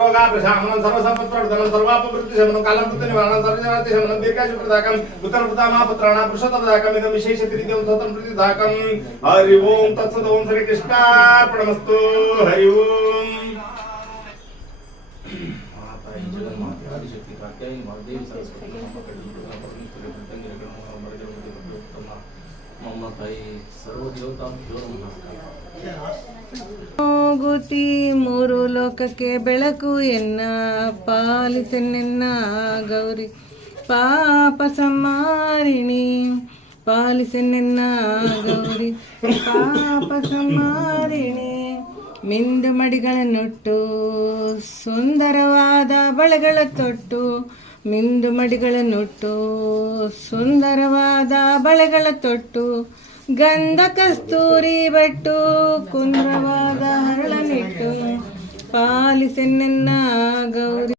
प्रशामनं सर्वसंपत्प्रवर्धनं सर्वापवृत्तिशमनं कालमृत्युनिवारणं सर्वजनातिशमनं दीर्घायुप्रदाकं उत्तरप्रदामापुत्राणां पुरुषोत्तमदाकम् इदं विशेषत्रिदिवं स्वतन्त्रप्रतिदाकं हरि ओं तत्सत् ओं श्रीकृष्णार्पणमस्तु हरि ओं माताई जगन्माता आदिशक्ति कात्यायनी महादेवी सरस्वती ममताई सर्वदेवताभ्यो नमः ಹೋಗುತ್ತಿ ಮೂರು ಲೋಕಕ್ಕೆ ಬೆಳಕು ಎನ್ನ ಪಾಲಿಸೆನ್ನೆನ್ನ ಗೌರಿ ಪಾಪ ಸಂಹಾರಿಣಿ ಪಾಲಿಸೆನ್ನೆನ್ನ ಗೌರಿ ಪಾಪ ಸಂಹಾರಿಣಿ ಮಿಂದು ಮಡಿಗಳನ್ನುಟ್ಟು ಸುಂದರವಾದ ಬಳೆಗಳ ತೊಟ್ಟು ಮಿಂದು ಮಡಿಗಳನ್ನುಟ್ಟು ಸುಂದರವಾದ ಬಳೆಗಳ ತೊಟ್ಟು ಗಂಧ ಕಸ್ತೂರಿ ಬಟ್ಟು ಕುಂದ್ರವಾದ ಹರಳನಿಟ್ಟು ಪಾಲಿಸೆನ್ನೆನ್ನ ಗೌರಿ